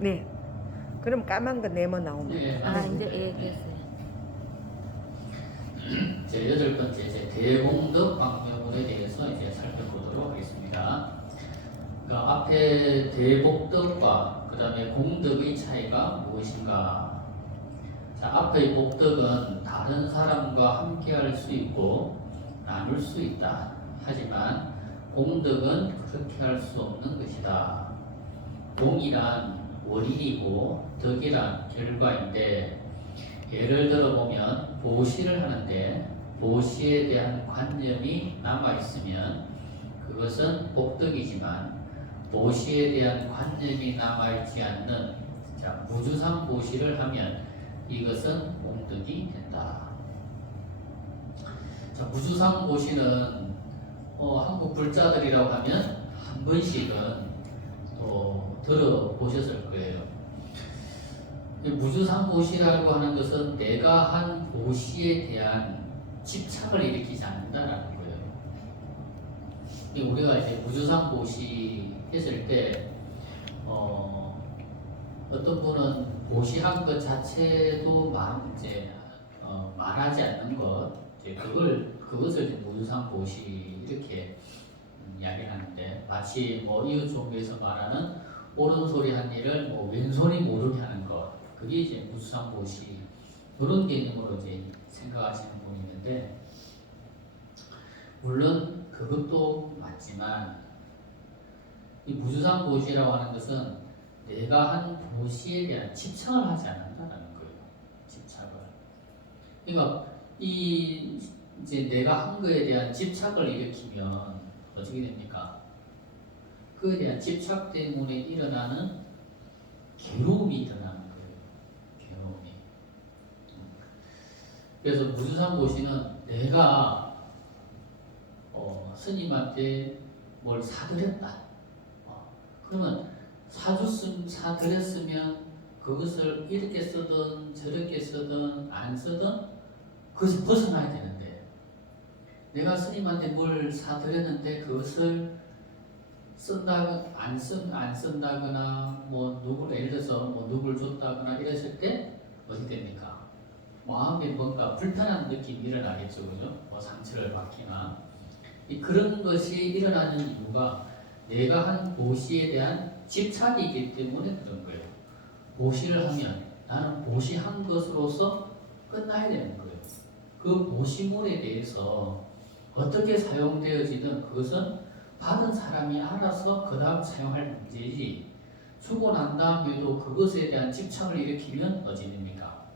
네. 그럼 까만 거 네모 나오면. 네, 아, 맞습니다. 이제 예, 됐어요. 제 여덟 번째 이제 대공덕 방면에 대해서 이제 살펴보도록 하겠습니다. 그러니까 앞에 대복덕과 그 다음에 공덕의 차이가 무엇인가? 자, 앞의 복덕은 다른 사람과 함께할 수 있고 나눌 수 있다. 하지만 공덕은 그렇게 할 수 없는 것이다. 공이란 원인이고 덕이란 결과인데, 예를 들어 보면 보시를 하는데 보시에 대한 관념이 남아있으면 그것은 복덕이지만, 보시에 대한 관념이 남아있지 않는 무주상 보시를 하면 이것은 공덕이 된다. 자, 무주상 보시는 한국 불자들이라고 하면 한 번씩은 또 들어보셨을 거예요. 무주상 보시라고 하는 것은 내가 한 보시에 대한 집착을 일으키지 않는다라는 거예요. 우리가 이제 무주상 보시 했을 때 어떤 분은 보시한 것 자체도 말하지 않는 것, 그것을 이제 무주상 보시 이렇게 이야기하는데, 마치 이웃 종교에서 말하는 옳은 소리 한 일을 왼손이 모르게 하는 것, 그게 이제 무주상 보시, 그런 개념으로 이제 생각하시는 분이 있는데, 물론 그것도 맞지만 이 무주상 보시라고 하는 것은 내가 한 보시에 대한 집착을 하지 않는다는 거예요. 집착을. 그러니까 이제 내가 한 거에 대한 집착을 일으키면 어떻게 됩니까? 그에 대한 집착 때문에 일어나는 괴로움이 일어나는 거예요. 괴로움이. 그래서 무주상 보시는 내가 스님한테 뭘 사드렸다. 그러면 사드렸으면 그것을 이렇게 쓰든 저렇게 쓰든 안 쓰든 그것을 벗어나야 되는데, 내가 스님한테 뭘 사드렸는데 그것을 안 쓴다거나 누구를 예를 들어서 누굴 줬다거나 이랬을 때 어떻게 됩니까? 마음에 뭔가 불편한 느낌이 일어나겠죠, 그죠? 상처를 받거나. 그런 것이 일어나는 이유가 내가 한 보시에 대한 집착이기 때문에 그런 거예요. 보시를 하면 나는 보시한 것으로서 끝나야 되는 거예요. 그 보시물에 대해서 어떻게 사용되어지든 그것은 받은 사람이 알아서 그 다음 사용할 문제지, 주고 난 다음에도 그것에 대한 집착을 일으키면 어찌 됩니까?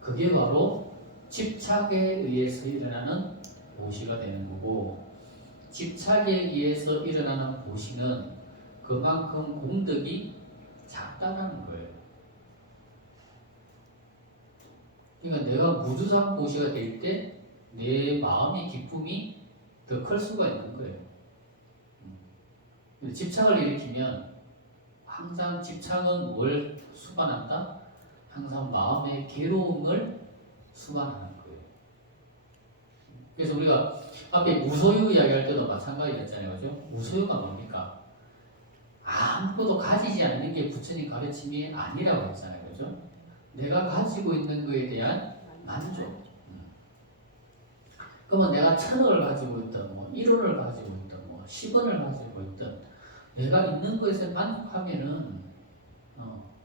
그게 바로 집착에 의해서 일어나는 보시가 되는 거고, 집착에 의해서 일어나는 보시는 그만큼 공덕이 작다라는 거예요. 그러니까 내가 무주상 보시가 될 때 내 마음의 기쁨이 더 클 수가 있는 거예요. 집착을 일으키면 항상 집착은 뭘 수반한다? 항상 마음의 괴로움을 수반하는 거예요. 그래서 우리가 앞에 무소유 이야기할 때도 마찬가지였잖아요. 그죠? 무소유가 뭡니까? 아무것도 가지지 않는 게 부처님 가르침이 아니라고 했잖아요. 그죠? 내가 가지고 있는 것에 대한 만족. 그러면 내가 1,000원을 가지고 있든 1원을 가지고 있든 10원을 가지고 있든 내가 있는 것에 만족하면은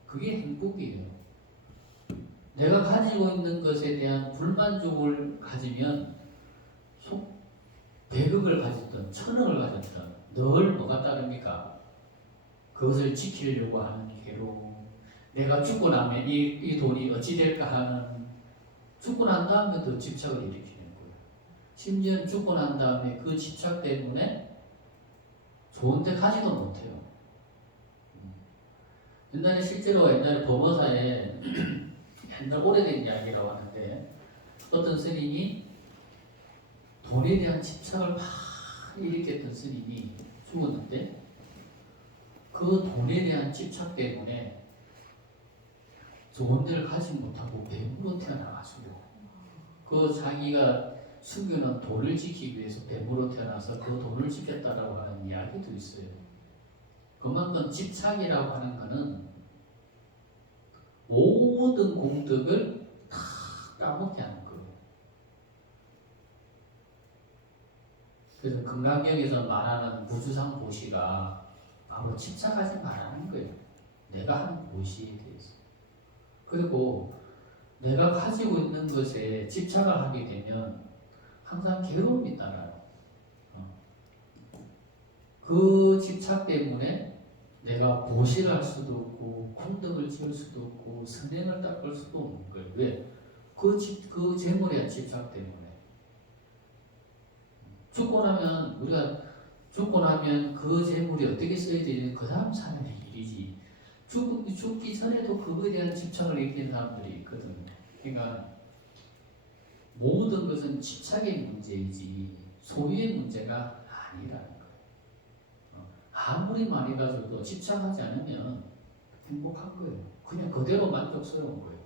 그게 행복이에요. 내가 가지고 있는 것에 대한 불만족을 가지면 100억을 가졌든 1,000억을 가졌든 늘 뭐가 따릅니까? 그것을 지키려고 하는 괴로움, 내가 죽고 나면 이 돈이 어찌 될까 하는, 죽고 난 다음에도 집착을 일으키는 거예요. 심지어 죽고 난 다음에 그 집착 때문에 좋은 데 가지도 못해요. 옛날에 법어사에 옛날 오래된 이야기라고 하는데, 어떤 스님이 돈에 대한 집착을 막 일으켰던 스님이 죽었는데, 그 돈에 대한 집착 때문에 좋은 데를 가지 못하고 뱀으로 태어나가지고, 그 자기가 숨겨놓은 돈을 지키기 위해서 뱀으로 태어나서 그 돈을 지켰다라고 하는 이야기도 있어요. 그만큼 집착이라고 하는 거는 모든 공덕을 다 까먹게 하는 거예요. 그래서 금강경에서 말하는 무주상 보시가 바로 집착하지 말라는 거예요. 내가 한 보시에 대해서. 그리고 내가 가지고 있는 것에 집착을 하게 되면 항상 괴로움이 따라요. 그 집착 때문에 내가 보시를 할 수도 없고 공덕을 지을 수도 없고 선행을 닦을 수도 없는 거예요. 왜? 그 재물에 대한 집착 때문에. 죽고 나면 그 재물이 어떻게 써야 되는 그 다음 사람의 일이지. 죽기 전에도 그거에 대한 집착을 일으키는 사람들이 있거든요. 그러니까 모든 것은 집착의 문제이지 소유의 문제가 아니라는 거예요. 아무리 많이 가져도 집착하지 않으면 행복한 거예요. 그냥 그대로 만족스러운 거예요.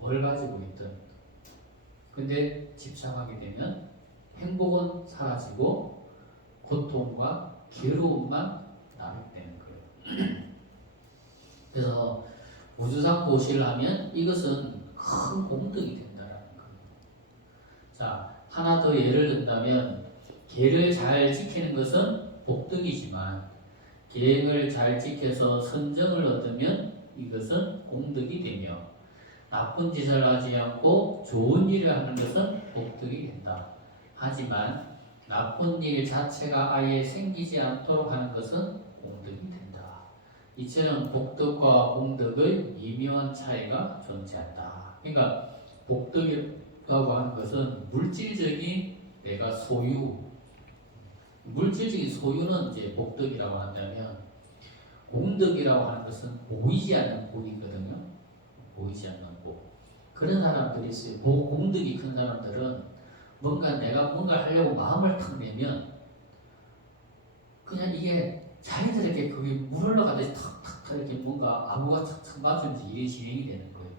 뭘 가지고 있든. 근데 집착하게 되면 행복은 사라지고 고통과 괴로움만 남게 되는 거예요. 그래서 우주상 보시를 하면 이것은 큰 공덕이 된다는 거예요. 자, 하나 더 예를 든다면 계를 잘 지키는 것은 복덕이지만 계행을 잘 지켜서 선정을 얻으면 이것은 공덕이 되며 나쁜 짓을 하지 않고 좋은 일을 하는 것은 복덕이 된다. 하지만 나쁜 일 자체가 아예 생기지 않도록 하는 것은 공덕이 된다. 이처럼 복덕과 공덕의 미묘한 차이가 존재한다. 그러니까 복덕이라고 하는 것은 물질적인 내가 소유, 물질적인 소유는 이제 복덕이라고 한다면 공덕이라고 하는 것은 보이지 않는 복이거든요. 보이지 않는 복. 그런 사람들이 있어요. 공덕이 큰 사람들은 내가 뭔가 하려고 마음을 탁 내면 그냥 이게 자연스럽게 그게 물 흘러가듯이 탁탁탁 이렇게 뭔가 아무가 탁탁 맞으면서 일이 진행이 되는 거예요.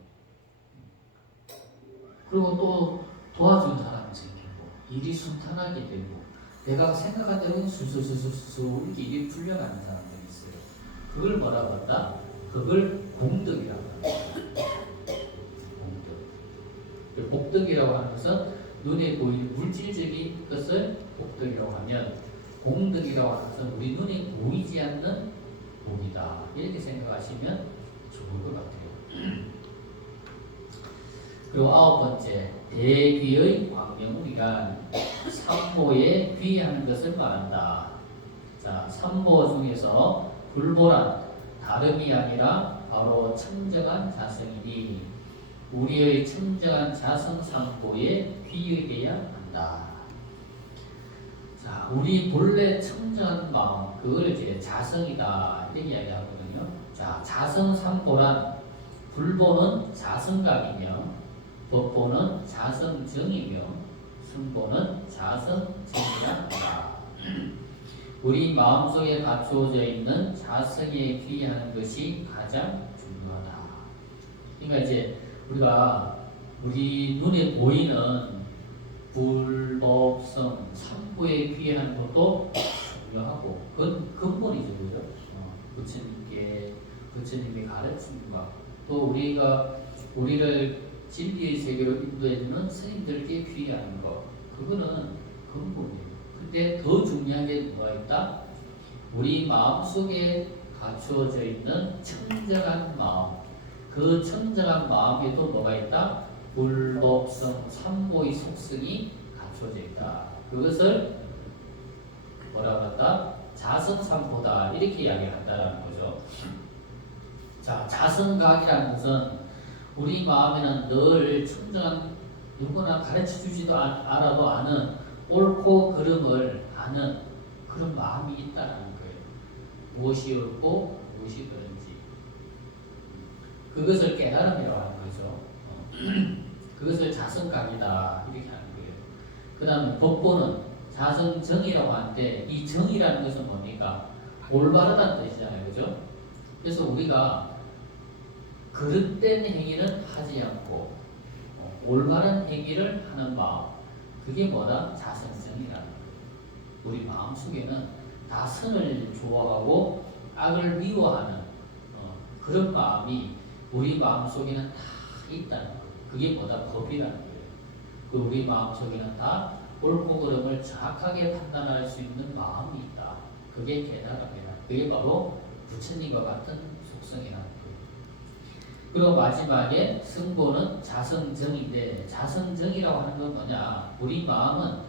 그리고 또 도와주는 사람이 생기고 일이 순탄하게 되고 내가 생각한 대로 술술술술 이렇게 일이 풀려가는 사람들이 있어요. 그걸 뭐라고 한다? 그걸 공덕이라고 한다. 공덕. 복덕이라고 하는 것은 눈에 보이는 물질적인 것을 복덕이라고 하면 공덕이라고 하는 것은 우리 눈에 보이지 않는 복이다. 이렇게 생각하시면 좋을 것 같아요. 그리고 9번째, 대귀의 광명우리가 삼보에 귀하는 것을 말한다. 자, 삼보 중에서 불보란 다름이 아니라 바로 청정한 자성이니 우리의 청정한 자성 삼보에 귀의해야 한다. 자, 우리 본래 청정한 마음, 그걸 이제 자성이다 이렇게 이야기하거든요. 자, 자성 삼보란 불보는 자성각이며 법보는 자성정이며 승보는 자성정이라 한다. 우리 마음속에 갖추어져 있는 자성에 귀의하는 것이 가장 중요하다. 그러니까 이제 우리 눈에 보이는 불법성 삼보에 귀의하는 것도 중요하고 그건 근본이죠, 그죠? 부처님의 가르침과 또 우리를 진리의 세계로 인도해주는 스님들께 귀의하는 것, 그거는 근본이에요. 근데 더 중요한 게 뭐가 있다? 우리 마음속에 갖추어져 있는 청정한 마음, 그 청정한 마음에도 뭐가 있다? 불법성 삼보의 속성이 갖추어져 있다. 그것을 뭐라고 한다? 자성삼보다 이렇게 이야기한다는 거죠. 자, 자성각이라는 것은 우리 마음에는 늘 청정한 누구나 가르쳐주지도 않아도 아는 옳고 그름을 아는 그런 마음이 있다는 거예요. 무엇이 옳고 무엇이 그른지 그것을 깨달음이라고 하는 거죠. 그것을 자성각이다 이렇게 하는 거예요. 그 다음에 법보는 자성정이라고 하는데 이 정이라는 것은 뭡니까? 올바르다는 뜻이잖아요. 그죠? 그래서 우리가 그릇된 행위는 하지 않고 올바른 행위를 하는 마음, 그게 뭐다? 자성정이라는 거예요. 우리 마음속에는 다 선을 좋아하고 악을 미워하는 그런 마음이 우리 마음 속에는 다 있다는 거예요. 그게 뭐다? 법이라는 거예요. 그 우리 마음 속에는 다 옳고 그름을 정확하게 판단할 수 있는 마음이 있다. 그게 깨달음이다. 그게 바로 부처님과 같은 속성이라는 거예요. 그리고 마지막에 승보는 자성정인데, 자성정이라고 하는 건 뭐냐? 우리 마음은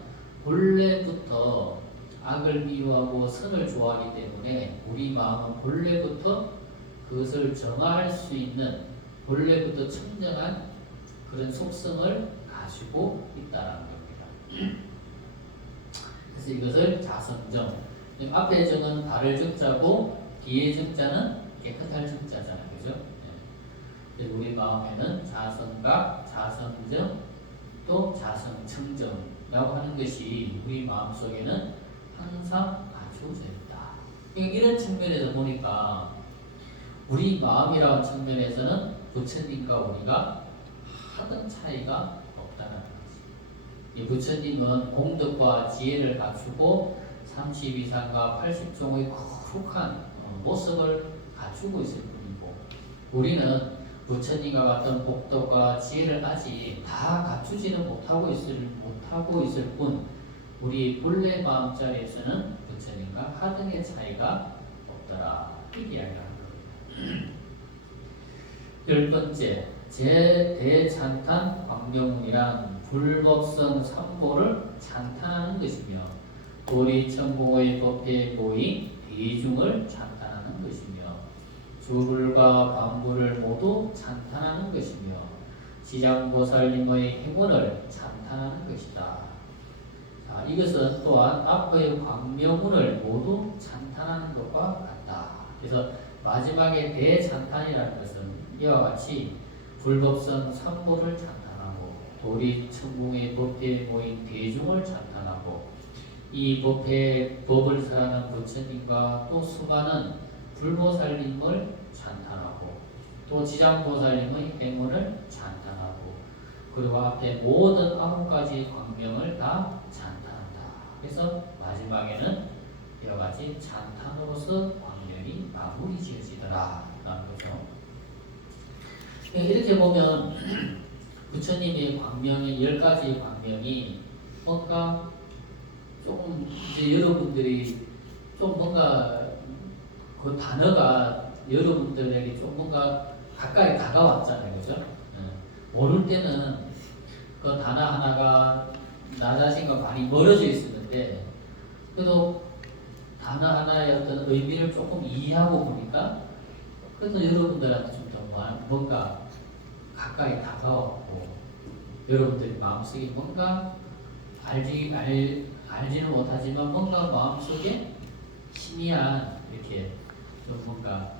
본래부터 악을 미워하고 선을 좋아하기 때문에 우리 마음은 본래부터 그것을 정화할 수 있는 본래부터 청정한 그런 속성을 가지고 있다는 겁니다. 그래서 이것을 자성정. 앞에 정은 바를 정자고 뒤에 정자는 깨끗할 정자잖아요. 그죠? 네. 우리 마음에는 자성각, 자성정, 또 자성청정이라고 하는 것이 우리 마음속에는 항상 가지고져 있다. 이런 측면에서 보니까 우리 마음이라는 측면에서는 부처님과 우리가 하등 차이가 없다는 거지. 부처님은 공덕과 지혜를 갖추고 32상과 80종의 거룩한 모습을 갖추고 있을 뿐이고, 우리는 부처님과 같은 복덕과 지혜를 아직 다 갖추지는 못하고 있을 뿐, 우리 본래 마음자리에서는 부처님과 하등의 차이가 없더라. 이렇게 이야기합니다. 열 번째, 제대찬탄 광명문이란 불법성 삼보를 찬탄하는 것이며, 도리천공의 법에 모인 대중을 찬탄하는 것이며, 주불과 반부를 모두 찬탄하는 것이며, 지장보살님의 행운을 찬탄하는 것이다. 자, 이것은 또한 앞의 광명문을 모두 찬탄하는 것과 같다. 그래서 마지막에 대찬탄이라는 것은 이와 같이 불법성 삼보를 찬탄하고, 도리천공의 법에 모인 대중을 찬탄하고, 이 법을 설하는 부처님과 또 수많은 불보살님을 찬탄하고, 또 지장보살님의 행운을 찬탄하고, 그리고 앞에 모든 9가지 광명을 다 찬탄한다. 그래서 마지막에는 이와 같이 찬탄으로서 광명이 마무리 지어지더라 라는 거죠. 이렇게 보면 부처님의 광명의 10가지 광명이 뭔가 조금 이제 여러분들이 좀 뭔가 그 단어가 여러분들에게 좀 뭔가 가까이 다가왔잖아요. 그죠? 모를 때는 그 단어 하나가 나 자신과 많이 멀어져 있었는데, 그래도 단어 하나의 어떤 의미를 조금 이해하고 보니까 그래도 여러분들한테 좀 더 뭔가 가까이 다가왔고, 여러분들이 마음속에 뭔가 알지는 못하지만 뭔가 마음속에 희미한 이렇게 좀 뭔가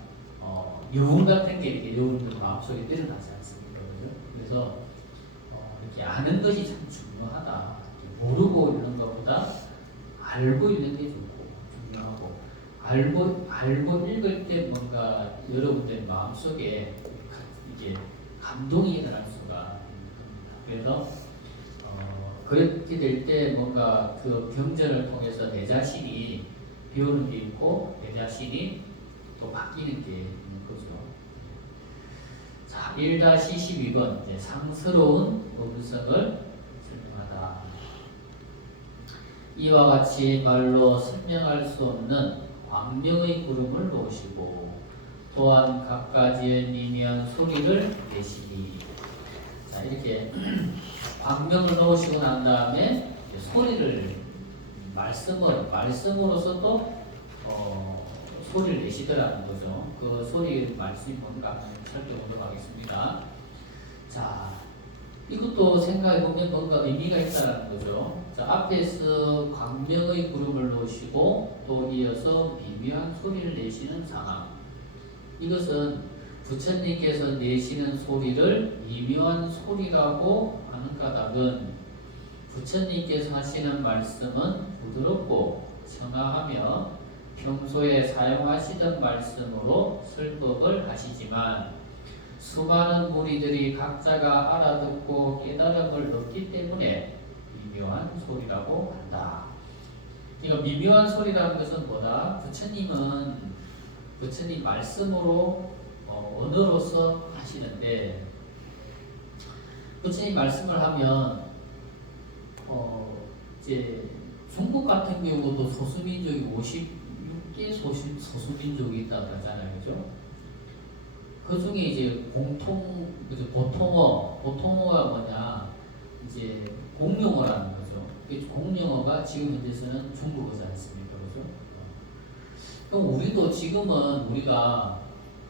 여운 같은 게 이렇게 여러분들 마음속에 드러나지 않습니까? 그죠? 그래서 이렇게 아는 것이 참 중요하다. 모르고 있는 것보다 알고 있는 게 좋고 중요하고, 알고 읽을 때 뭔가 여러분들 마음속에 이게 감동이 일어날 수가 있는 겁니다. 그래서 그렇게 될 때 뭔가 그 경전을 통해서 내 자신이 배우는 게 있고, 내 자신이 또 바뀌는 게 있는 거죠. 자, 1-12번 이제 상스러운 음성을 설명하다. 이와 같이 말로 설명할 수 없는 광명의 구름을 놓으시고, 또한 각가지의 미미한 소리를 내시니. 자, 이렇게 광명을 넣으시고 난 다음에 소리를 말씀으로서 또 소리를 내시더라는 거죠. 그 소리 말씀이 뭔가 살펴보도록 하겠습니다. 자, 이것도 생각해보면 뭔가 의미가 있다는 거죠. 자, 앞에서 광명의 구름을 놓으시고 또 이어서 미묘한 소리를 내시는 상황. 이것은 부처님께서 내시는 소리를 미묘한 소리라고 하는 까닭은, 부처님께서 하시는 말씀은 부드럽고 청아하며 평소에 사용하시던 말씀으로 설법을 하시지만, 수많은 무리들이 각자가 알아듣고 깨달음을 얻기 때문에 미묘한 소리라고 한다. 그러니까 미묘한 소리라는 것은 뭐다? 부처님은 부처님 말씀으로 언어로서 하시는데 부처님 말씀을 하면 이제 중국 같은 경우도 소수민족이 56개 소수민족이 있다고 하잖아요, 그죠? 그 중에 이제 보통어가 뭐냐, 이제 공용어라는 거죠. 공용어가 지금 현재서는 중국어지 않습니까, 그죠? 그럼 우리도 지금은 우리가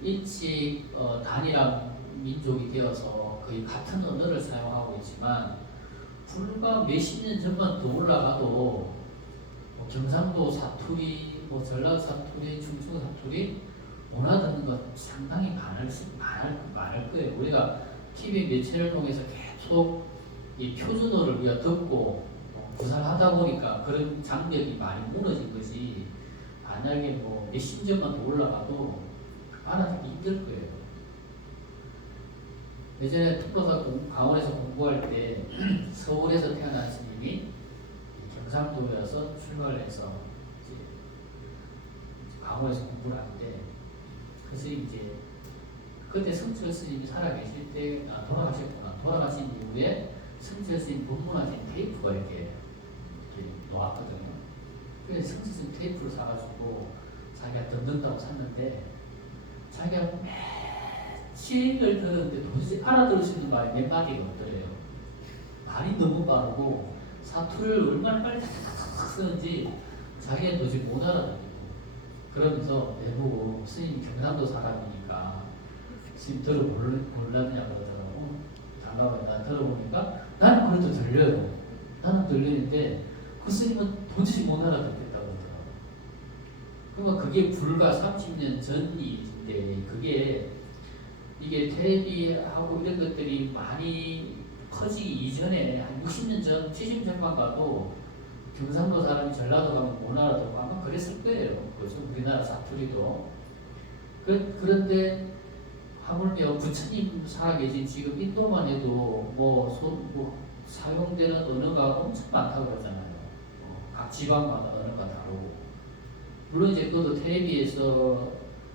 일찍 단일한 민족이 되어서 거의 같은 언어를 사용하고 있지만 불과 몇십 년 전만 더 올라가도 경상도 사투리, 전라도 사투리, 충청 사투리 원하는 것 상당히 많을 거예요. 우리가 TV 매체를 통해서 계속 이 표준어를 우리가 듣고 구사하다 보니까 그런 장벽이 많이 무너진 거지. 만약에 뭐 몇십 년만 더 올라가도 알아듣기 힘들 거예요. 예전에 특허사 강원에서 공부할 때 서울에서 태어난 스님이 경상도여서 출가를 해서 이제 강원에서 공부를 하는데 그 스님 이제 그때 성철 스님이 살아계실 때 돌아가셨구나. 돌아가신 이후에 성철 스님 법문하신 테이프가 이렇게 놓았거든요. 그래서 성철 스님 테이프를 사가지고 자기가 듣는다고 샀는데 자기가 며칠을 들었는데 도대체 알아들을 수 있는 말이 몇 마디가 없더래요. 말이 너무 빠르고 사투리를 얼마나 빨리 탁탁탁 쓰는지 자기는 도저히 못 알아듣고 그러면서 내보고 스님 경상도 사람이니까 스님 몰랐냐 그러더라고. 잠깐만 나 들어보니까 나는 그래도 들려요. 나는 들리는데 그 스님은 도저히 못 알아듣겠다고 그러더라고. 그러니까 그게 불과 30년 전 일인데 이게 텔레비하고 이런 것들이 많이 커지기 이전에 한 60년 전, 70년 전만 가도 경상도 사람이 전라도 가면 못 알아듣고 아마 그랬을 거예요. 그죠? 우리나라 사투리도. 그런데 하물며 부처님 살아계신 지금 인도만 해도 사용되는 언어가 엄청 많다고 그러잖아요. 각 지방마다 언어가 다르고. 물론 이제 그것도 텔레비에서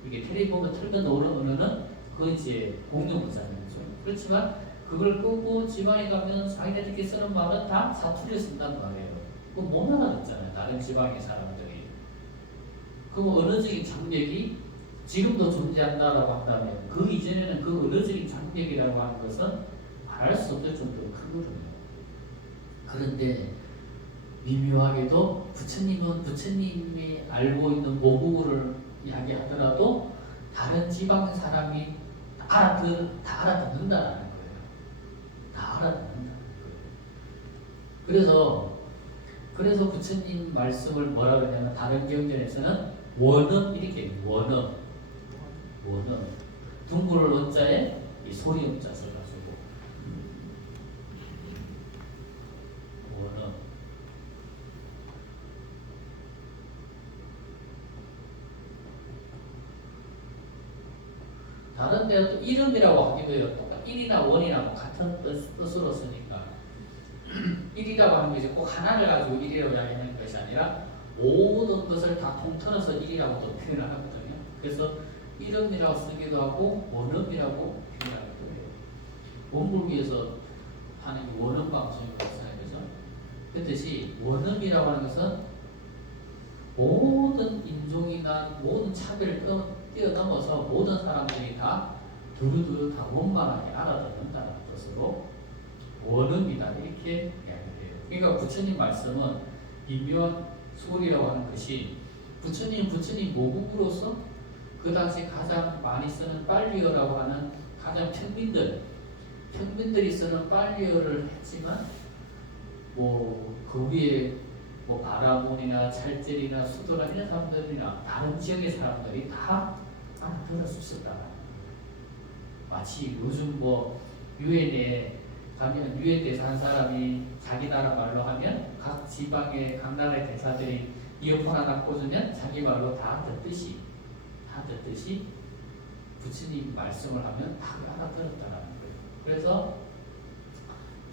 이게 텔레비 보면 틀면 나오는 언어는 그건 이제 공용어잖아요. 그렇죠? 그렇지만 그걸 끄고 지방에 가면 자기네들끼리 쓰는 말은 다 사투리를 쓴단 말이에요. 그거 못 알아듣잖아요. 다른 지방의 사람들이. 그 언어적인 장벽이 지금도 존재한다라고 한다면 그 이전에는 그 언어적인 장벽이라고 하는 것은 말할 수 없을 정도로 크거든요. 그런데 미묘하게도 부처님은 부처님이 알고 있는 모국어를 이야기하더라도 다른 지방 사람이 다 알아듣는다는 거예요. 다 알아듣는다는 거예요. 그래서 부처님 말씀을 뭐라 그러냐면 다른 경전에서는 원음 이렇게 원음 둥글 원자에 이 소리 음자 써가지고 원음. 다른 데는 또 이름이라고 하기도 해요. 똑같 1이나 원이나 뭐 같은 뜻으로 쓰니까 1이라고 하는 게 이제 꼭 하나를 가지고 1이라고 이야기하는 것이 아니라 모든 것을 다 통틀어서 1이라고도 표현을 하거든요. 그래서 이름이라고 쓰기도 하고 원음이라고 표현하기도 해요. 원불교에서 하는 원음 방송이라고 하잖아요. 그죠? 그렇듯이 원음이라고 하는 것은 모든 인종이나 모든 차별을 뛰어넘어서 모든 사람들이 다 두루두루 다 원만하게 알아듣는다는 뜻으로 원음이다 이렇게 이야기해요. 그러니까 부처님 말씀은 인묘한 소리라고 하는 것이 부처님 모국으로서 그 당시 가장 많이 쓰는 빨리어라고 하는 가장 평민들이 쓰는 빨리어를 했지만 그 위에 바라몬이나 찰젤이나 수도나 이런 사람들이나 다른 지역의 사람들이 다 알아들을 수 있었다. 마치 요즘 유엔에 가면 유엔 대사 한 사람이 자기 나라 말로 하면 각 지방의 각 나라의 대사들이 이어폰 하나 꽂으면 자기 말로 다 듣듯이 부처님 말씀을 하면 다 알아들었다라는 거예요. 그래서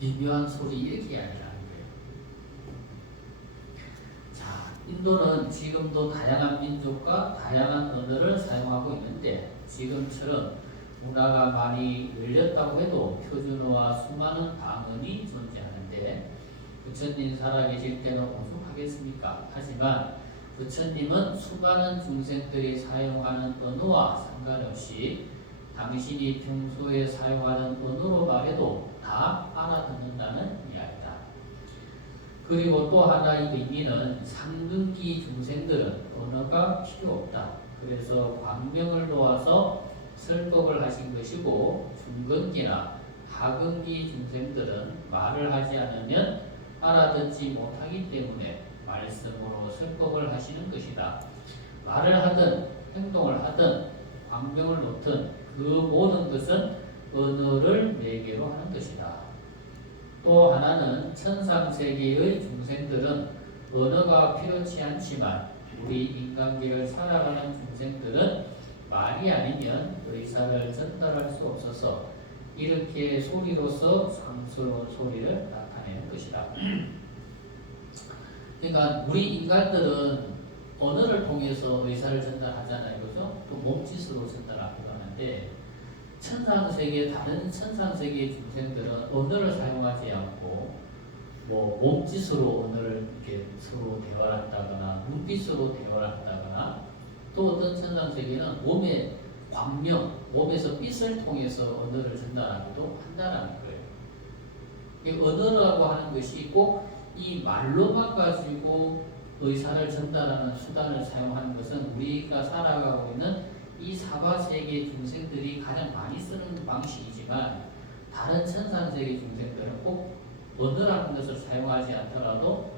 미묘한 소리 이렇게 이야기하는 거예요. 자, 인도는 지금도 다양한 민족과 다양한 언어를 사용하고 있는데 지금처럼 문화가 많이 열렸다고 해도 표준어와 수많은 방언이 존재하는데 부처님 살아계실 때는 오죽하겠습니까? 하지만 부처님은 수많은 중생들이 사용하는 언어와 상관없이 당신이 평소에 사용하는 언어로 말해도 다 알아듣는다는 이야기다. 그리고 또 하나의 의미는 상등기 중생들은 언어가 필요 없다. 그래서 광명을 놓아서 설법을 하신 것이고 중근기나 하근기 중생들은 말을 하지 않으면 알아듣지 못하기 때문에 말씀으로 설법을 하시는 것이다. 말을 하든 행동을 하든 광명을 놓든 그 모든 것은 언어를 매개로 하는 것이다. 또 하나는 천상세계의 중생들은 언어가 필요치 않지만 우리 인간계를 살아가는 중생들은 말이 아니면 의사를 전달할 수 없어서 이렇게 소리로서 상스러운 소리를 나타내는 것이다. 그러니까 우리 인간들은 언어를 통해서 의사를 전달하잖아요. 그죠? 또 몸짓으로 전달하기도 하는데 천상세계 다른 천상세계 중생들은 언어를 사용하지 않고 뭐 몸짓으로 언어를 이렇게 서로 대화를 한다거나 눈빛으로 대화를 한다거나 또 어떤 천상세계는 몸의 광명, 몸에서 빛을 통해서 언어를 전달하기도 한다는 거예요. 이 언어라고 하는 것이 꼭 이 말로만 가지고 의사를 전달하는 수단을 사용하는 것은 우리가 살아가고 있는 이 사바세계 중생들이 가장 많이 쓰는 방식이지만 다른 천상세계 중생들은 꼭 언어라는 것을 사용하지 않더라도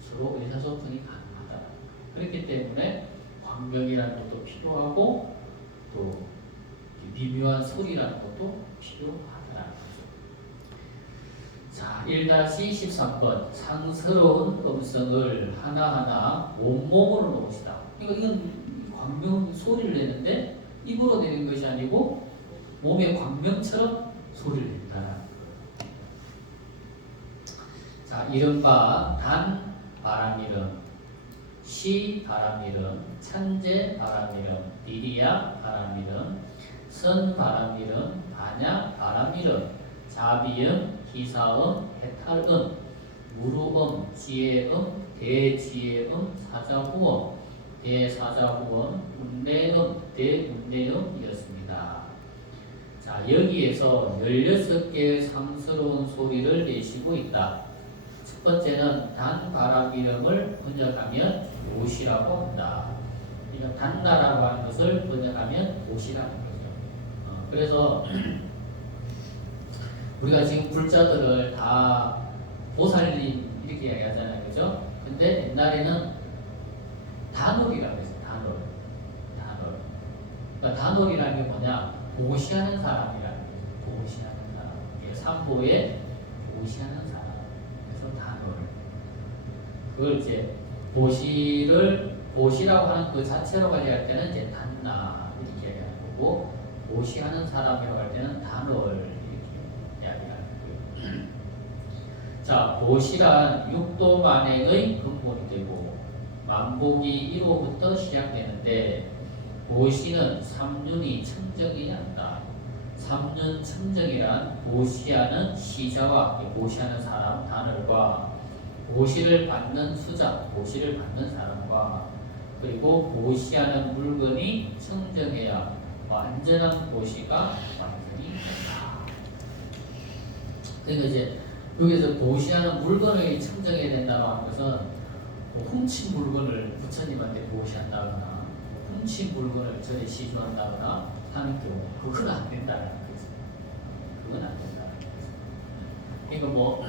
서로 의사소통이 가능하다. 그렇기 때문에 광명이라는 것도 필요하고 또 미묘한 소리라는 것도 필요하다는 거죠. 자, 1-13번 상스러운 음성을 하나하나 온몸으로 놓으시다. 이건 광명 소리를 내는데 입으로 내는 것이 아니고 몸의 광명처럼 소리를 낸다. 자, 이른바 단 바람이름, 시 바람이름, 찬제 바람이름, 비리야 바람이름, 선 바람이름, 반야 바람이름, 자비음, 기사음, 해탈음, 무루음, 지혜음, 대지혜음, 사자후음, 대사자후음, 운내음, 대운내음이었습니다. 자, 여기에서 16개의 상스러운 소리를 내쉬고 있다. 첫 번째는 단바람이름을 번역하면 옷이라고 한다. 그러니까 단나라고 하는 것을 번역하면 옷이라는 거죠. 그래서 우리가 지금 불자들을 다 보살님 이렇게 이야기하잖아요. 그죠? 근데 옛날에는 단월이라고 했어요. 단월. 그러니까 단월이라는 게 뭐냐? 보시하는 사람이라는 거죠. 보시하는 사람. 이게 삼보에 보시하는 사람. 그래서 단월. 그걸 이제 보시라고 하는 그 자체로 관리할 때는 이제 단나 이렇게 이야기하는 거고 보시하는 사람이라고 할 때는 단월. 자, 보시란 육도만행의 근본이 되고 만복이 1호부터 시작되는데 보시는 삼륜이 청정이 한다. 삼륜 청정이란 보시하는 시자와 보시하는 사람 단월과 보시를 받는 수자, 보시를 받는 사람과 그리고 보시하는 물건이 청정해야 완전한 보시가 완전히 된다. 그러니까 이제 여기서 보시하는 물건을 청정해야 된다고 하는 것은 뭐 훔친 물건을 부처님한테 보시한다거나 훔친 물건을 절에 시주한다거나 하는 경우 그건 안 된다는 거죠. 그건 안 된다는 거죠. 그러니까 뭐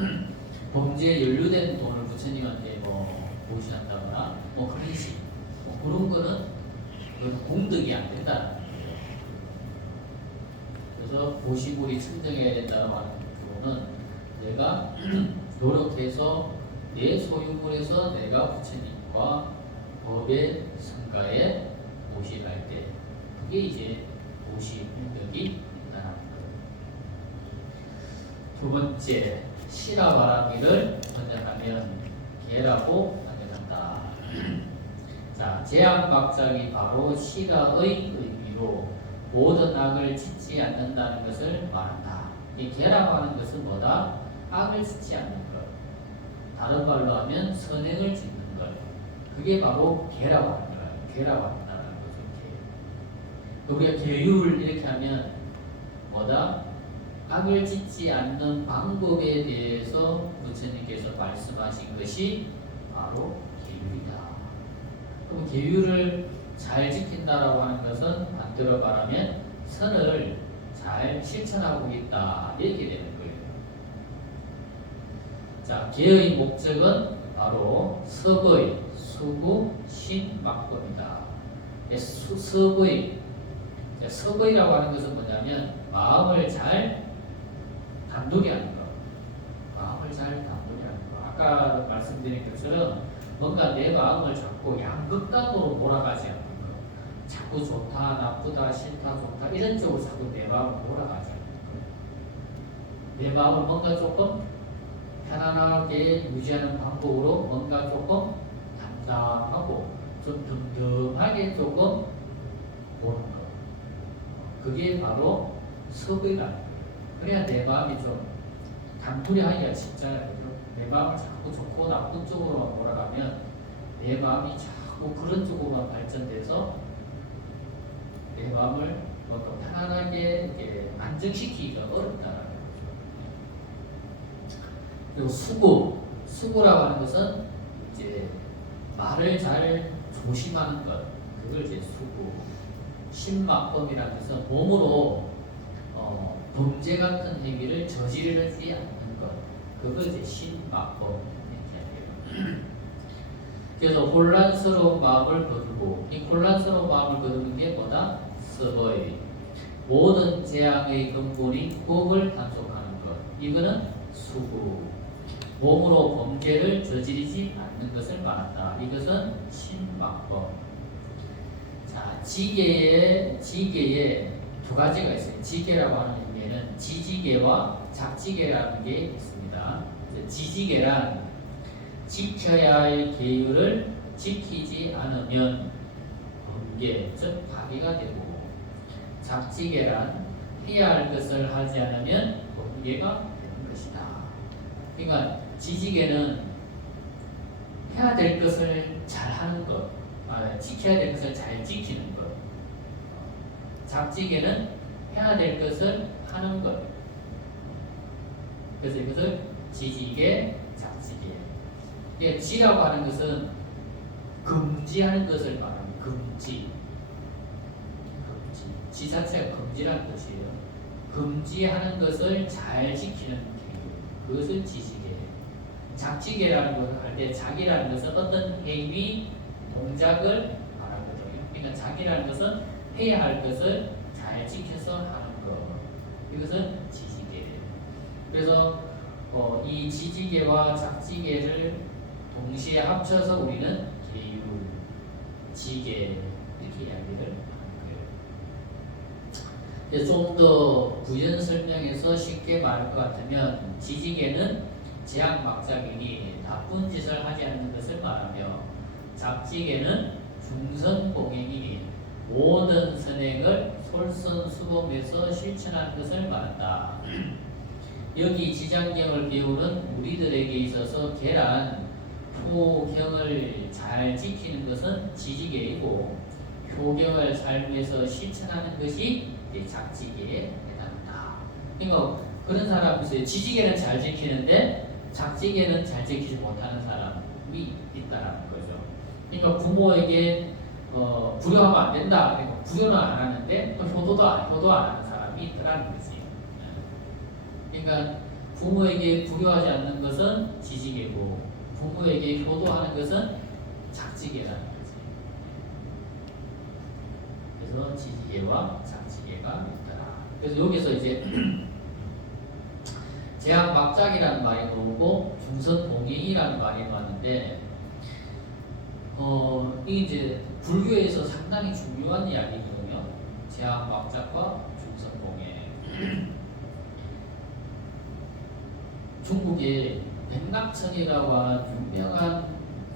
범죄에 연루된 돈을 부처님한테 뭐 보시한다거나 뭐 그런 식, 뭐 그런 거는 그건 공덕이 안 된다는 거예요. 그래서 보시물이 청정해야 된다고 하는 경우는 내가 노력해서 내 소유물에서 내가 부처님과 법의 성가에 모시할 때 그게 이제 모시 공덕이 있다는 거예요. 두 번째, 시라바라기를 번역하면 개라고 번역한다. 자, 제약박작이 바로 시가의 의미로 모든 악을 짓지 않는다는 것을 말한다. 이 계라고 하는 것은 뭐다? 악을 짓지 않는 것. 다른 말로 하면 선행을 짓는 것. 그게 바로 계라고 하는 거예요. 계라고 한다는 거죠. 우리가 계율을 이렇게 하면 뭐다? 악을 짓지 않는 방법에 대해서 부처님께서 말씀하신 것이 바로 계율이다. 그럼 계율을 잘 지킨다라고 하는 것은 반대로 말하면 선을 잘 실천하고 있다 이렇게 되는 거예요. 자, 계의 목적은 바로 섭의, 수구, 신막법이다. 섭의라고 하는 것은 뭐냐면 마음을 잘 단둘이 하는 거. 마음을 잘 단둘이 하는 거. 아까 말씀드린 것처럼 뭔가 내 마음을 자꾸 양극단으로 몰아가지 않는 거. 자꾸 좋다, 나쁘다, 싫다, 좋다 이런 쪽으로 자꾸 내 마음을 몰아가지 않는 거. 내 마음을 뭔가 조금 편안하게 유지하는 방법으로 뭔가 조금 담담하고 좀 듬듬하게 조금 보는 거. 그게 바로 섭의라는 거예요. 그래야 내 마음이 좀 단둘이 하기가 쉽잖아요. 내 마음을 자꾸 좋고 나쁜 쪽으로만 몰아가면 내 마음이 자꾸 그런 쪽으로만 발전돼서 내 마음을 또 편안하게 이렇게 안정시키기가 어렵다는 거죠. 그리고 수구라고 하는 것은 이제 말을 잘 조심하는 것, 그걸 이제 수구. 신막범이라는 것은 몸으로 범죄 같은 행위를 저지르지 않는 것, 그걸 이제 신막범 이렇게 해요. 그래서 혼란스러운 마음을 거두고, 이 혼란스러운 마음을 거두는 게 뭐다? 섭의. 모든 재앙의 근본인 법을 단속하는 것, 이거는 수구. 몸으로 범죄를 저지르지 않는 것을 말한다. 이것은 신막범. 자, 지계에 두 가지가 있어요. 지계라고 하는 의미에는 지지계와 작지계라는 게 있습니다. 지지계란 지켜야 할 계율을 지키지 않으면 범계, 즉 파기가 되고, 작지계란 해야 할 것을 하지 않으면 범계가 되는 것이다. 그러니까 지지계는 해야 될 것을 잘 하는 것, 지켜야 될 것을 잘 지키는 것. 작지계는 해야 될 것을 하는 것. 그래서 이것을 지지계, 작지계. 이게 지라고 하는 것은 금지하는 것을 말합니다. 금지. 지 자체가 금지라는 뜻이에요. 금지하는 것을 잘 지키는 계율. 그것을 지지계. 작지계라는 것을 할 때 작이라는 것은 어떤 행위, 동작을 말하거든요. 그러니까 작이라는 것은 해야 할 것을 잘 지켜서 하는 것. 이것은 지지계예요. 그래서 이 지지계와 작지계를 동시에 합쳐서 우리는 계율, 지계 이렇게 이야기를 하는 거예요. 좀 더 부연 설명해서 쉽게 말할 것 같으면 지지계는 제약막작이니 나쁜 짓을 하지 않는 것을 말하며, 작지계는 중선공행이니 모든 선행을 솔선수범해서 실천하는 것을 말한다. 여기 지장경을 배우는 우리들에게 있어서 계란, 표경을 잘 지키는 것은 지지계이고, 표경을 삶에서 실천하는 것이 작지계에 해당한다. 그러니까 그런 사람이 있어요. 지지계는 잘 지키는데 작지계는 잘 지키지 못하는 사람이 있다는 거죠. 그러니까 부모에게 불효하면 안 된다. 그러니까 불효는 안 하는데 또 효도 안 하는 사람이 있더라는 거지. 그러니까 부모에게 불효하지 않는 것은 지지계고, 부모에게 효도하는 것은 작지계라는 거지. 그래서 지지계와 작지계가 있더라. 그래서 여기서 이제 제약막작이라는 말이 나오고 중선봉행이라는 말이 나왔는데, 이게 이제 불교에서 상당히 중요한 이야기거든요. 제약막작과 중선봉행. 중국에 백낙천이라고 하는 유명한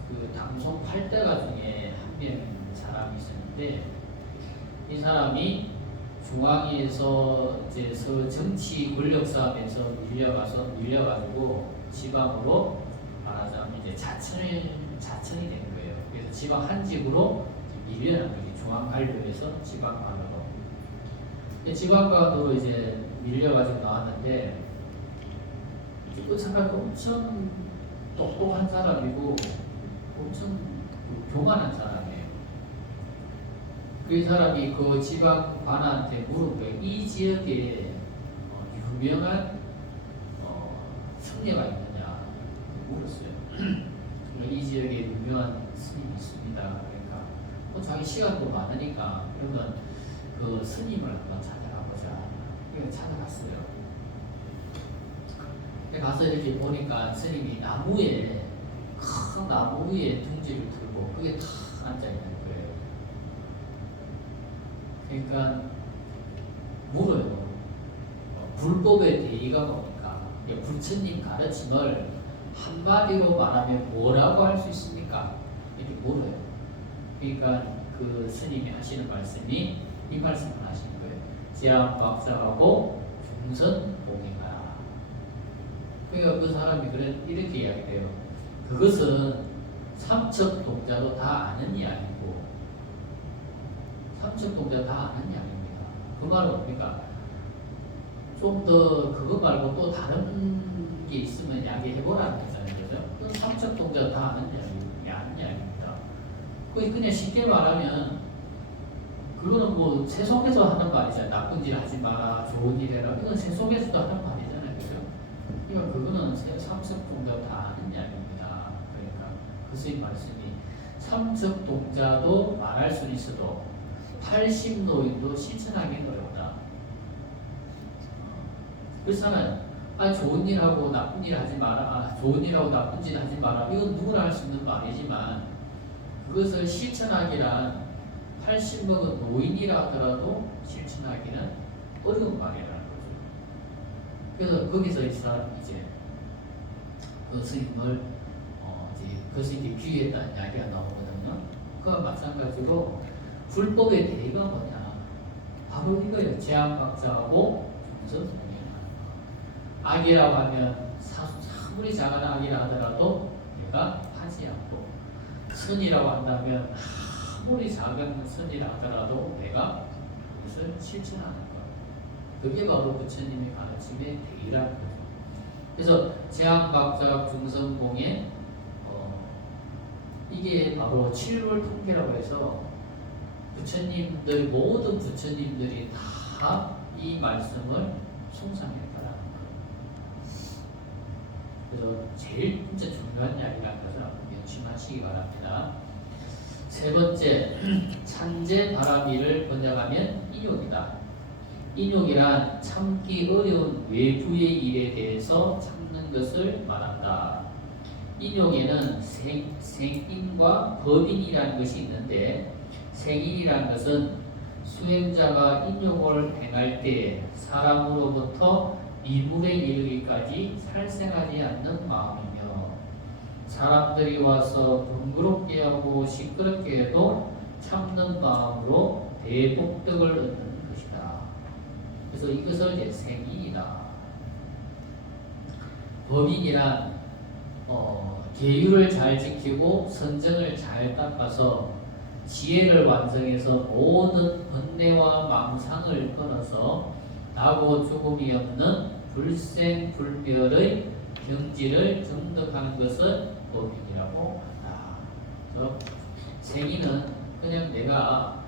그 당송 8대가 중에 한 명 사람이 있었는데 이 사람이 중앙에서 이제 정치 권력 싸움에서 밀려가지고 지방으로 말하자면 이제 자천이 된 거예요. 그래서 지방 한 집으로 밀려난 거지. 중앙 관료에서 지방 관료로. 지방 관료로 이제 밀려가지고 나왔는데 그 사람이 엄청 똑똑한 사람이고 엄청 교만한 사람이에요. 그 사람이 그 지방 관한테 물은 거예요. 이 지역에 유명한 성례가 있느냐 물었어요. 이 지역에 유명한 스님이 있습니다. 그러니까 자기 시간도 많으니까 그러면 그 스님을 한번 찾아가 보자. 그래서 찾아갔어요. 가서 이렇게 보니까 스님이 큰 나무 위에 둥지를 들고 그게 탁 앉아 있는 거예요. 그러니까 물어요. 불법의 대의가 뭡니까? 부처님 가르침을 한마디로 말하면 뭐라고 할 수 있습니까? 이렇게 물어요. 그러니까 그 스님이 하시는 말씀이 이 말씀을 하시는 거예요. 제한박사하고 중선봉행하라. 그러니까 그 사람이 이렇게 이야기해요. 그것은 삼척동자도 다 아는 이야기고 삼척동자 다 아는 이야기입니다. 그 말은 뭡니까? 좀 더 그거 말고 또 다른 게 있으면 이야기해보라는 거잖아요. 그죠? 그건 삼척동자 다 아는 이야기입니다. 그냥 쉽게 말하면 그거는 뭐 세속에서 하는 말이잖아요. 나쁜 일 하지 마라, 좋은 일 해라. 이건 세속에서도 하는 말이잖아요. 그죠? 그러니까 그거는 삼척동자 다 아는 이야기입니다. 그러니까 그 스님 말씀이 삼척동자도 말할 수는 있어도 80노인도 실천하기는 어렵다. 그렇잖아요. 좋은 일하고 나쁜 일 하지 마라. 좋은 일하고 나쁜 짓 하지 마라. 이건 누구나 할 수 있는 말이지만 그것을 실천하기란 80 먹은 노인이라 하더라도 실천하기는 어려운 말이라는 거죠. 그래서 거기서 이제 그 스님을 그 스님께 귀했다는 이야기가 나오거든요. 그와 마찬가지로 불법의 대의가 뭐냐? 바로 이거예요. 제한박자하고 중선봉행하는 거. 악이라고 하면 아무리 작은 악이라 하더라도 내가 하지 않고, 선이라고 한다면 아무리 작은 선이라 하더라도 내가 그것을 실천하는 것. 그게 바로 부처님의 가르침의 대의라는 거죠. 그래서 제한박자 중선봉행 이게 바로 7월 통계라고 해서 모든 부처님들이 다 이 말씀을 숭상했다라는 거예요. 그래서 제일 진짜 중요한 이야기가 있어서 명심하시기 바랍니다. 세 번째, 찬제 바라미를 번역하면 인욕이다. 인욕이란 참기 어려운 외부의 일에 대해서 참는 것을 말한다. 인욕에는 생인과 법인이라는 것이 있는데, 생인이라는 것은 수행자가 인욕을 행할 때 사람으로부터 미물에 이르기까지 살생하지 않는 마음이며, 사람들이 와서 번거롭게 하고 시끄럽게 해도 참는 마음으로 대복덕을 얻는 것이다. 그래서 이것을 이제 생인이다. 법인이란 계율을 잘 지키고 선정을 잘 닦아서 지혜를 완성해서 모든 번뇌와 망상을 끊어서 나고 죽음이 없는 불생불멸의 경지를 정득하는 것을 법인이라고 한다. 그래서 생인은 그냥 내가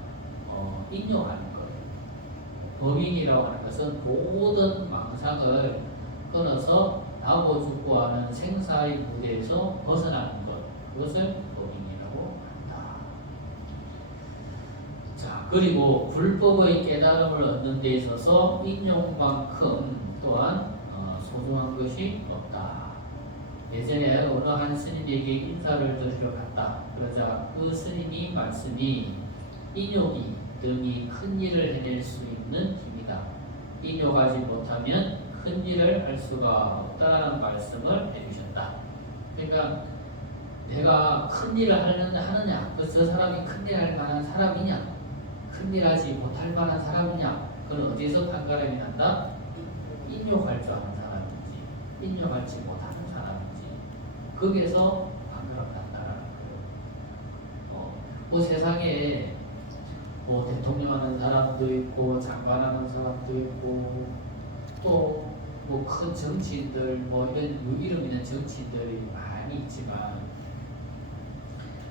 인용하는 거예요. 법인이라고 하는 것은 모든 망상을 끊어서 나고 죽고 하는 생사의 무대에서 벗어나는 것, 그것을 법인이라고 한다. 자, 그리고 불법의 깨달음을 얻는 데 있어서 인용만큼 또한 소중한 것이 없다. 예전에 어느 한 스님에게 인사를 드리러 갔다. 그러자 그 스님이 말씀이 인욕이 등이 큰 일을 해낼 수 있는 힘이다. 인욕하지 못하면 큰 일을 할 수가 없다라는 말씀을 해주셨다. 그러니까 내가 큰 일을 하느냐, 저 사람이 큰 일 할 만한 사람이냐, 큰 일 하지 못할 만한 사람이냐, 그건 어디서 판가름이 난다? 인욕할 줄 아는 사람인지, 인욕할지 못하는 사람인지, 거기에서 판가름 난다라는 거예요. 뭐 세상에 뭐 대통령 하는 사람도 있고, 장관 하는 사람도 있고, 또 뭐 큰 정치인들, 뭐 이런 이름 있는 정치인들이 많이 있지만,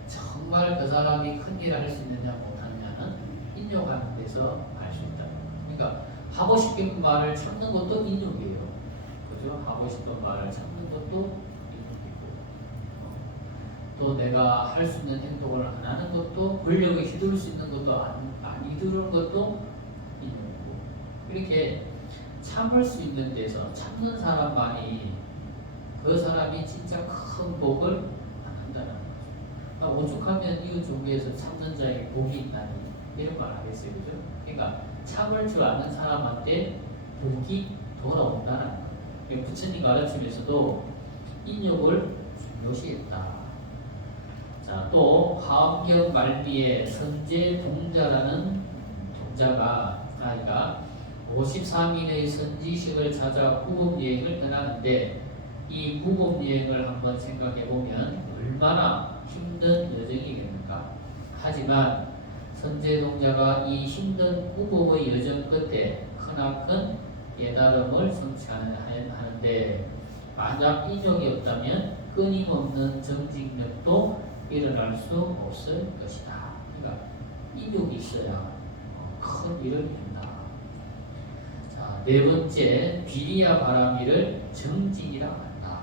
정말 그 사람이 큰 일을 할 수 있느냐 못하느냐는 인욕하는 데서 알 수 있다. 그러니까 하고 싶은 말을 참는 것도 인욕이에요. 그죠? 하고 싶은 말을 참는 것도 인욕이고, 또 내가 할 수 있는 행동을 안 하는 것도, 권력을 휘두를 수 있는 것도 안 휘두르는 것도 인욕이고, 이렇게 참을 수 있는 데서 참는 사람만이 그 사람이 진짜 큰 복을 받는다는 거죠. 오죽하면 이웃 종교에서 참는 자에게 복이 있나니 이런 말 하겠어요, 그죠? 그러니까 참을 줄 아는 사람한테 복이 돌아온다는 거예요. 부처님 가르침에서도 인욕을 중요시했다. 자, 또 화엄경 말미에 선제 동자라는 동자가 아이가 53일의 선지식을 찾아 구급 여행을 떠나는데, 이 구급 여행을 한번 생각해 보면 얼마나 힘든 여정이겠는가. 하지만 선제동자가 이 힘든 구급의 여정 끝에 크나큰 깨달음을 성취하는데, 만약 인욕이 없다면 끊임없는 정직력도 일어날 수 없을 것이다. 그러니까 인욕이 있어야 큰 일을 이룬다. 자, 네 번째, 비리야 바라미를 정진이라 한다.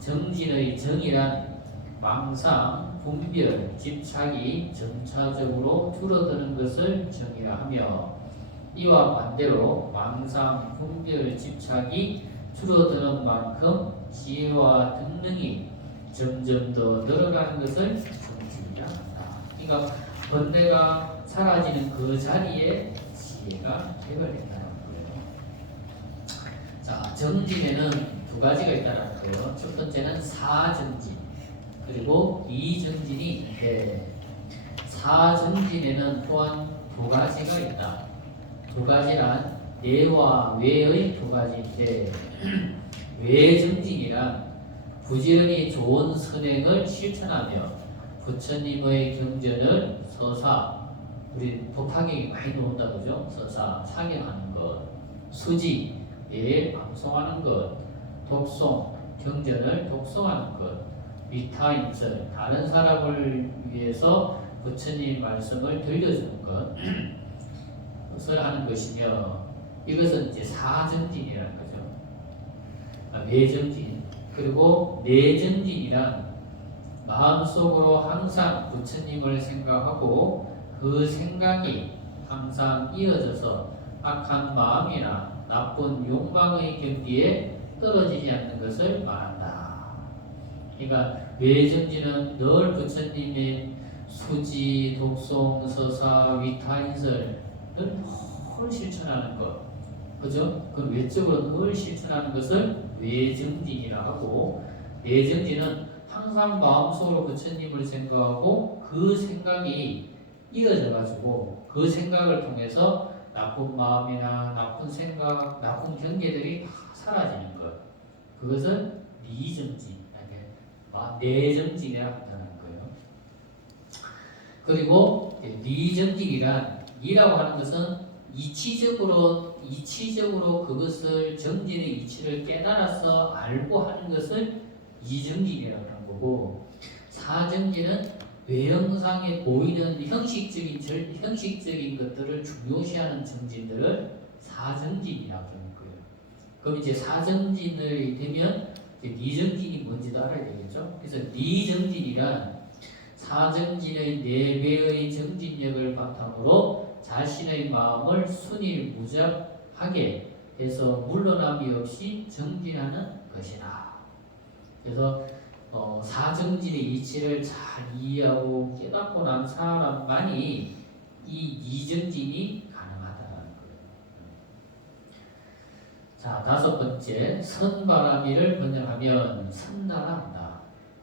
정진의 정이란 망상, 분별, 집착이 점차적으로 줄어드는 것을 정이라 하며, 이와 반대로 망상, 분별, 집착이 줄어드는 만큼 지혜와 등능이 점점 더 늘어가는 것을 정진이라 한다. 그러니까 번뇌가 사라지는 그 자리에 지혜가 개발된다는 거예요. 자, 정진에는 두 가지가 있다는 거예요. 첫 번째는 사정진, 그리고 이정진이 있는데, 사정진에는 또한 두 가지가 있다. 두 가지란 내와 외의 두 가지인데, 외정진이란 부지런히 좋은 선행을 실천하며 부처님의 경전을 서사, 우리 법화경이 많이 나온다 그죠? 서사, 상영하는 것, 수지, 매일 방송하는 것, 독송, 경전을 독송하는 것, 위타임설, 다른 사람을 위해서 부처님 말씀을 들려주는 것을 하는 것이며, 이것은 이제 사정진이라는 거죠. 내정진. 그리고 내정진이란 마음속으로 항상 부처님을 생각하고 그 생각이 항상 이어져서 악한 마음이나 나쁜 욕망의 경지에 떨어지지 않는 것을 말한다. 그러니까 외정진은 늘 부처님의 수지, 독송, 서사, 위타인설을 늘 실천하는 것, 그죠? 그 외적으로 늘 실천하는 것을 외정진이라 하고, 내정진은 항상 마음속으로 부처님을 생각하고 그 생각이 이어져 가지고 그 생각을 통해서 나쁜 마음이나 나쁜 생각, 나쁜 경계들이 다 사라지는 것, 그것은 미정진, 내정진이라고 한다는 거예요. 그리고 미정진이란, 이라고 하는 것은 이치적으로 그것을 정진의 이치를 깨달아서 알고 하는 것을 이정진이라고 하는 거고, 사정진은 외형상에 보이는 형식적인 것들을 중요시하는 정진들을 사정진이라고 하는 거예요. 그럼 이제 사정진을 되면 미정진이 뭔지도 알아야 되겠죠. 그래서 미정진이란 사정진의 내배의 정진력을 바탕으로 자신의 마음을 순일무잡하게 해서 물러남이 없이 정진하는 것이다. 그래서 사정진의 이치를 잘 이해하고 깨닫고 난 사람만이 이 이정진이 가능하다는 거예요. 자, 다섯 번째, 선바라미를 번역하면 선나라 한다.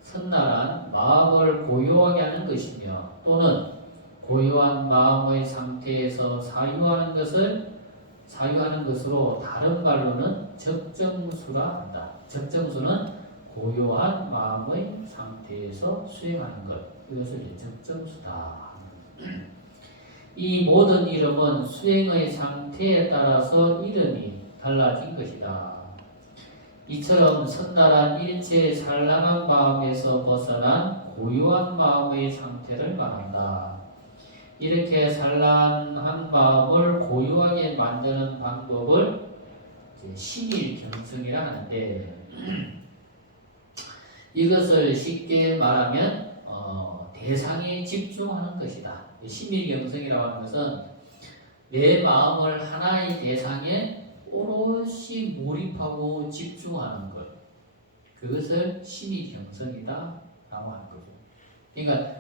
선랄한 마음을 고요하게 하는 것이며 또는 고요한 마음의 상태에서 사유하는 것으로 다른 말로는 적정수라 한다. 적정수는 고요한 마음의 상태에서 수행하는 것. 이것을 적정수다. 이 모든 이름은 수행의 상태에 따라서 이름이 달라진 것이다. 이처럼 선랄한 일체의 산란한 마음에서 벗어난 고요한 마음의 상태를 말한다. 이렇게 산란한 마음을 고요하게 만드는 방법을 심일경성이라 하는데 이것을 쉽게 말하면 대상에 집중하는 것이다. 심일경성이라고 하는 것은 내 마음을 하나의 대상에 오롯이 몰입하고 집중하는 것. 그것을 심일경성이다 라고 하는 거죠. 그러니까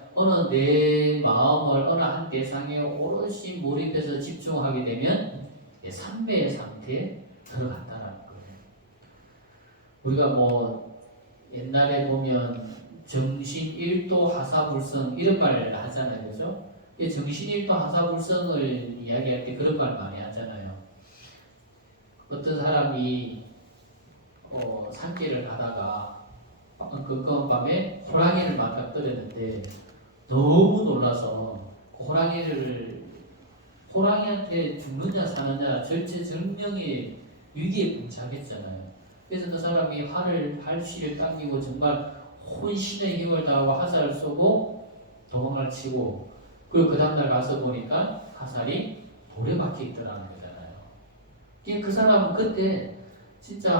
내 마음을 어느 한 대상에 오롯이 몰입해서 집중하게 되면 삼매의 상태에 들어간다는 거예요. 우리가 뭐 옛날에 보면 정신 1도 하사불성 이런 말 하잖아요. 그죠? 정신 1도 하사불성을 이야기할 때 그런 말 많이 하잖아요. 어떤 사람이 산길을 가다가 그 밤에 호랑이를 맞닥뜨렸는데 너무 놀라서 호랑이한테 죽느냐 사느냐 절체절명의 위기에 봉착했잖아요. 그래서 그 사람이 활시를 당기고 정말 혼신의 힘을 다하고 화살을 쏘고 도망을 치고 그리고 그 다음날 가서 보니까 화살이 돌에 박혀 있더라는 거잖아요. 그 사람은 그때 진짜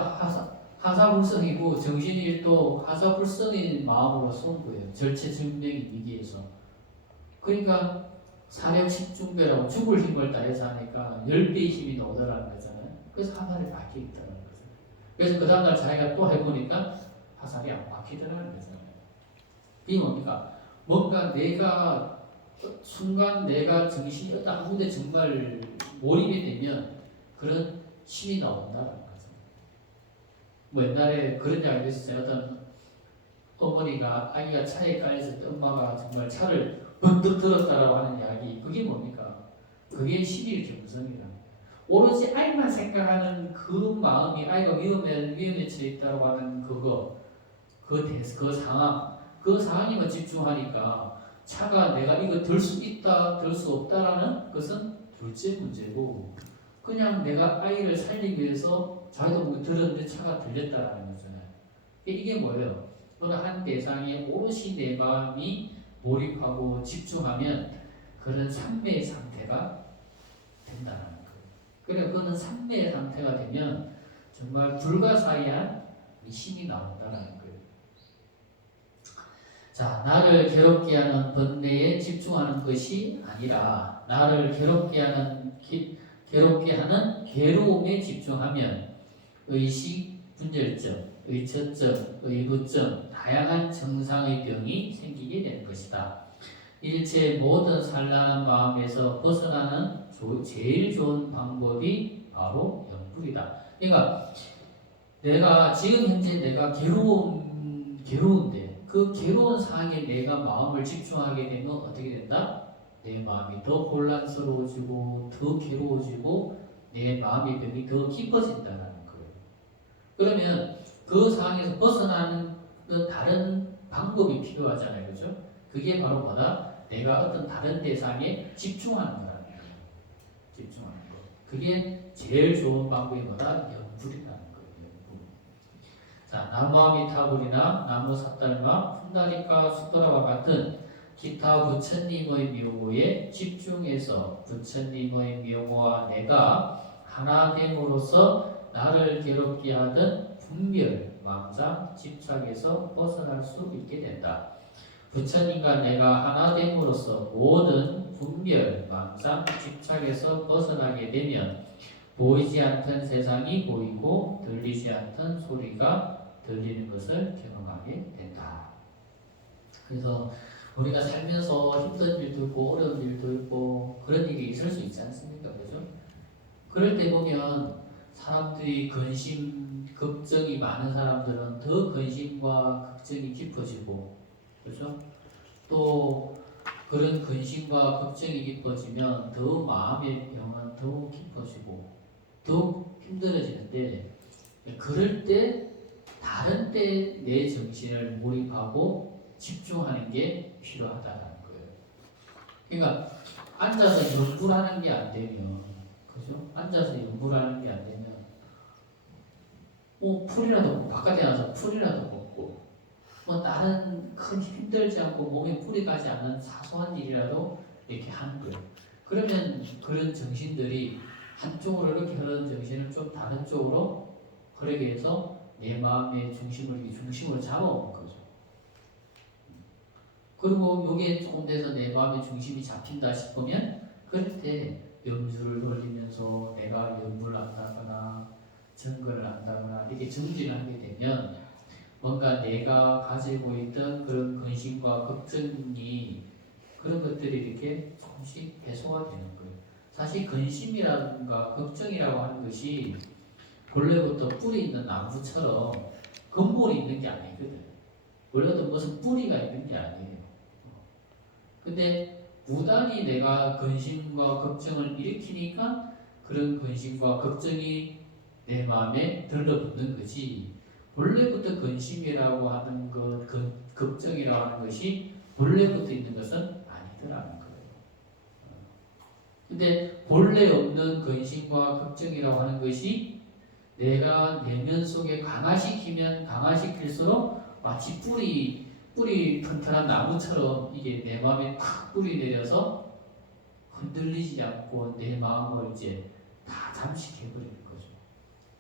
하사불성이고 정신일도 하사불성인 마음으로 쏜 거예요. 절체절명의 위기에서. 그러니까 사력십중배라고 죽을 힘을 다해서 하니까 10배의 힘이 나오더라는 거잖아요. 그래서 화살이 박혀 있더라는 거죠. 그래서 그 다음날 자기가 또 해보니까 화살이 안 박히더라는 거잖아요. 이게 뭡니까? 뭔가 순간 내가 정신이 어떤 한 군데 정말 몰입이 되면 그런 힘이 나온다는 거죠. 뭐 옛날에 그런 이야기가 있었어요. 어떤 어머니가 아기가 차에 깔렸을 때 엄마가 정말 차를 번뜩 들었다라고 하는 이야기. 그게 뭡니까? 그게 심일경성이라. 오로지 아이만 생각하는 그 마음이 아이가 위험에 처해 있다고 하는 그 상황, 그 상황에만 집중하니까 차가 내가 이거 들 수 있다, 들 수 없다라는 것은 둘째 문제고 그냥 내가 아이를 살리기 위해서 자기도 모르게 들었는데 차가 들렸다라는 거잖아요. 이게 뭐예요? 어느 한 대상에 오롯이 내 마음이 몰입하고 집중하면 그런 삼매의 상태가 된다는 거예요. 그래, 그거는 삼매의 상태가 되면 정말 불가사의한 힘이 나온다는 거예요. 자, 나를 괴롭게 하는 번뇌에 집중하는 것이 아니라 나를 괴롭게 하는 괴로움에 집중하면 의식 분절증, 의처증, 의부증, 다양한 증상의 병이 생기게 되는 것이다. 일체의 모든 산란한 마음에서 벗어나는 제일 좋은 방법이 바로 영불이다. 그러니까 내가 지금 현재 내가 괴로운데 그 괴로운 상황에 내가 마음을 집중하게 되면 어떻게 된다? 내 마음이 더 혼란스러워지고 더 괴로워지고 내 마음의 병이 더 깊어진다는 거예요. 그러면 그 상황에서 벗어나는 다른 방법이 필요하잖아요. 그죠? 그게 바로 뭐다? 내가 어떤 다른 대상에 집중하는 거라는 거예요. 집중하는 거. 그게 제일 좋은 방법이 뭐다? 영불이라는 거예요. 자, 나무아미타불이나 나무삿달마, 푼다리카 수도라와 같은 기타 부처님의 묘호에 집중해서 부처님의 묘호와 내가 하나됨으로써 나를 괴롭게 하던 분별, 망상, 집착에서 벗어날 수 있게 된다. 부처님과 내가 하나됨으로써 모든 분별, 망상, 집착에서 벗어나게 되면 보이지 않던 세상이 보이고 들리지 않던 소리가 들리는 것을 경험하게 된다. 그래서 우리가 살면서 힘든 일도 있고 어려운 일도 있고 그런 일이 있을 수 있지 않습니까? 그죠? 그럴 때 보면 사람들이 근심, 걱정이 많은 사람들은 더 근심과 걱정이 깊어지고, 그렇죠? 또 그런 근심과 걱정이 깊어지면 더 마음의 병은 더욱 깊어지고 더욱 힘들어지는데, 그럴 때 다른 때 내 정신을 몰입하고 집중하는 게 필요하다는 거예요. 그러니까 앉아서 연구하는 게 안 되면, 그죠? 앉아서 연구하는 게 안 되면 뭐 풀이라도 바깥에 나가서 풀이라도 먹고, 뭐 다른 큰 힘들지 않고 몸에 뿌리 가지 않는 사소한 일이라도 이렇게 하는 거예요. 그러면 그런 정신들이 한쪽으로 이렇게 흐르는 정신을 좀 다른 쪽으로 흐르게 해서 내 마음의 중심을 잡아오는 거죠. 그리고 이게 조금 돼서 내 마음의 중심이 잡힌다 싶으면 그럴 때 염주를 돌리면서 내가 염불을 한다거나 정거를 한다거나 이렇게 정진을 하게 되면 뭔가 내가 가지고 있던 그런 근심과 걱정이, 그런 것들이 이렇게 조금씩 해소가 되는 거예요. 사실 근심이라든가 걱정이라고 하는 것이 본래부터 뿌리 있는 나무처럼 근본이 있는 게 아니거든. 원래도 무슨 뿌리가 있는 게 아니에요. 근데 무단히 내가 근심과 걱정을 일으키니까 그런 근심과 걱정이 내 마음에 들러붙는 거지, 본래부터 근심이라고 하는 것, 걱정이라고 하는 것이 본래부터 있는 것은 아니더라는 거예요. 근데 본래 없는 근심과 걱정이라고 하는 것이 내가 내면 속에 강화시키면 강화시킬수록 마치 뿌리 튼튼한 나무처럼 이게 내 마음에 탁 뿌리 내려서 흔들리지 않고 내 마음을 이제 다 잠식해버리는 거죠.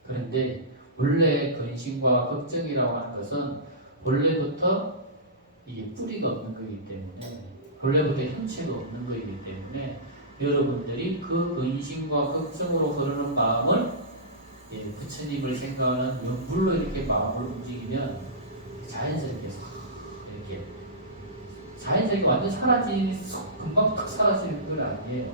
그런데 원래 근심과 걱정이라고 하는 것은 본래부터 이게 뿌리가 없는 거기 때문에, 본래부터 형체가 없는 거이기 때문에 여러분들이 그 근심과 걱정으로 흐르는 마음을 부처님을 생각하는 연불로 이렇게 마음을 움직이면 자연스럽게 이렇게 자연스럽게 완전 금방 탁 사라지는 건 아니에요.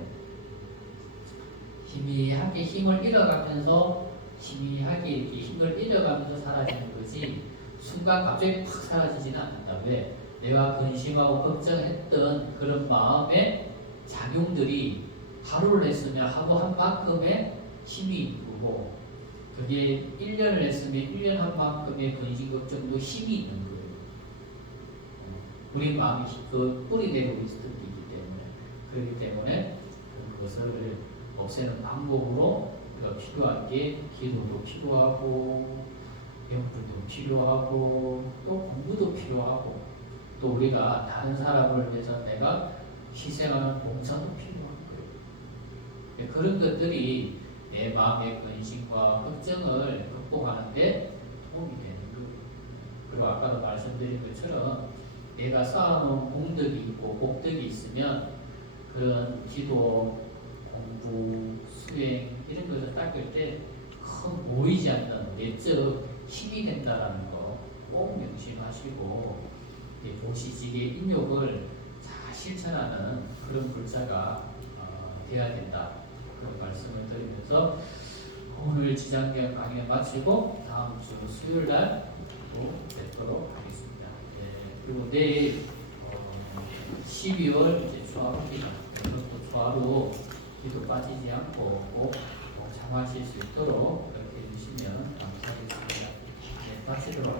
희미하게 힘을 잃어가면서 희미하게 이렇게 힘을 잃어가면서 사라지는 거지 순간 갑자기 팍 사라지지는 않는다. 왜? 내가 근심하고 걱정했던 그런 마음의 작용들이 하루를 했으면 하루 한 만큼의 힘이 있는 거고, 그게 1년을 했으면 1년 한 만큼의 근심 걱정도 힘이 있는 거예요. 우리 마음이 그 뿌리 내리고 있기 때문에, 그렇기 때문에 그것을 없애는 방법으로 우리가 필요한 게 기도도 필요하고 명분도 필요하고 또 공부도 필요하고 또 우리가 다른 사람을 위해서 내가 희생하는 봉사도 필요한 거예요. 그런 것들이 내 마음의 근심과 걱정을 극복하는 데 도움이 되는 거예요. 그리고 아까도 말씀드린 것처럼 내가 쌓아놓은 공덕이 있고 복덕이 있으면 그런 기도, 공부, 수행 이런 것을 닦을 때 큰 보이지 않는 내적 힘이 된다라는 거 꼭 명심하시고 보시지의 인욕을 잘 실천하는 그런 불자가 되어야 된다. 그런 말씀을 드리면서 오늘 지장경 강의 마치고 다음 주 수요일 날 또 뵙도록 하겠습니다. 그리고 내일 12월 이제 초하루입니다. 그것도 초하루 기도 빠지지 않고 꼭 참하실 수 있도록 그렇게 해주시면 감사하겠습니다. 마치도록